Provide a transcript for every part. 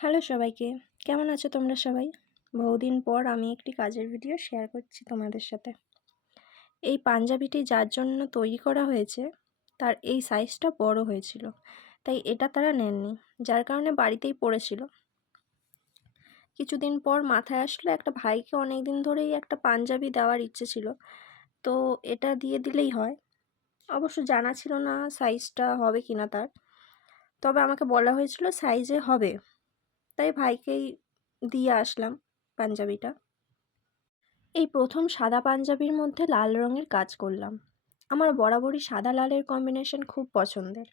Hello সবাইকে, কেমন আছো তোমরা সবাই? বহুদিন পর আমি একটি কাজের ভিডিও শেয়ার করছি তোমাদের সাথে। এই পাঞ্জাবিটি যার জন্য তৈরি করা হয়েছে তার এই সাইজটা বড় হয়েছিল, তাই এটা তারা নেননি, যার কারণে বাড়িতেই পড়েছিল। কিছুদিন পর মাথায় আসলো একটা ভাইকে অনেক দিন ধরেই একটা পাঞ্জাবি দেওয়ার ইচ্ছে ছিল, তো এটা দিয়ে দিলেই হয়। অবশ্য জানা ছিল না সাইজটা হবে কিনা তার, তবে আমাকে বলা হয়েছিল সাইজে হবে, তাই ভাইকেই দিয়ে আসলাম পাঞ্জাবিটা। এই প্রথম সাদা পাঞ্জাবির মধ্যে লাল রঙের কাজ করলাম। আমার বরাবরই সাদা লালের কম্বিনেশন খুব পছন্দের,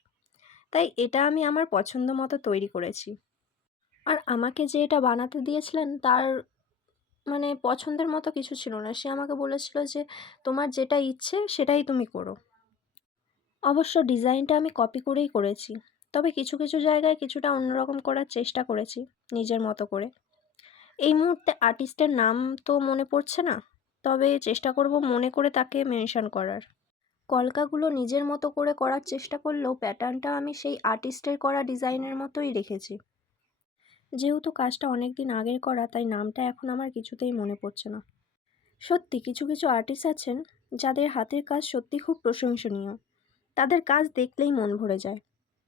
তাই এটা আমি আমার পছন্দ মতো তৈরি করেছি। আর আমাকে যে এটা বানাতে দিয়েছিলেন তার পছন্দের মতো কিছু ছিল না, সে আমাকে বলেছিল যে তোমার যেটা ইচ্ছে সেটাই তুমি করো। অবশ্য ডিজাইনটা আমি কপি করেই করেছি, তবে কিছু কিছু জায়গায় কিছুটা অন্যরকম করার চেষ্টা করেছি নিজের মতো করে। এই মুহূর্তে আর্টিস্টের নাম তো মনে পড়ছে না, তবে চেষ্টা করব মনে করে তাকে মেনশন করার। কলকাগুলো নিজের মতো করে করার চেষ্টা করলেও প্যাটার্নটা আমি সেই আর্টিস্টের করা ডিজাইনের মতোই রেখেছি। যেহেতু কাজটা অনেক দিন আগের করা, তাই নামটা এখন আমার কিছুতেই মনে পড়ছে না। সত্যি কিছু কিছু আর্টিস্ট আছেন যাদের হাতের কাজ সত্যি খুব প্রশংসনীয়। তাদের কাজ দেখলেই মন ভরে যায়।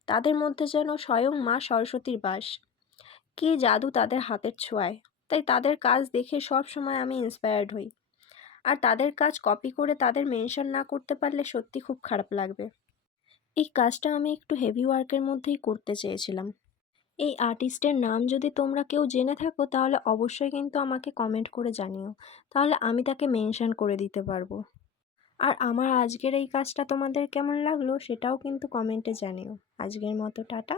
তাদের মধ্যে যেন স্বয়ং মা সরস্বতীর বাস। কী জাদু তাদের হাতের ছোঁয়ায়! তাই তাদের কাজ দেখে সব সময় আমি ইন্সপায়ার্ড হই। আর তাদের কাজ কপি করে তাদের মেনশন না করতে পারলে সত্যি খুব খারাপ লাগবে। এই কাজটা আমি একটু হেভি ওয়ার্কের মধ্যেই করতে চেয়েছিলাম। এই আর্টিস্টের নাম যদি তোমরা কেউ জেনে থাকো তাহলে অবশ্যই কিন্তু আমাকে কমেন্ট করে জানিও, তাহলে আমি তাকে মেনশন করে দিতে পারবো। আর আমার আজকের এই কাজটা তোমাদের কেমন লাগলো সেটাও কিন্তু কমেন্টে জানিও। আজকের মতো টাটা।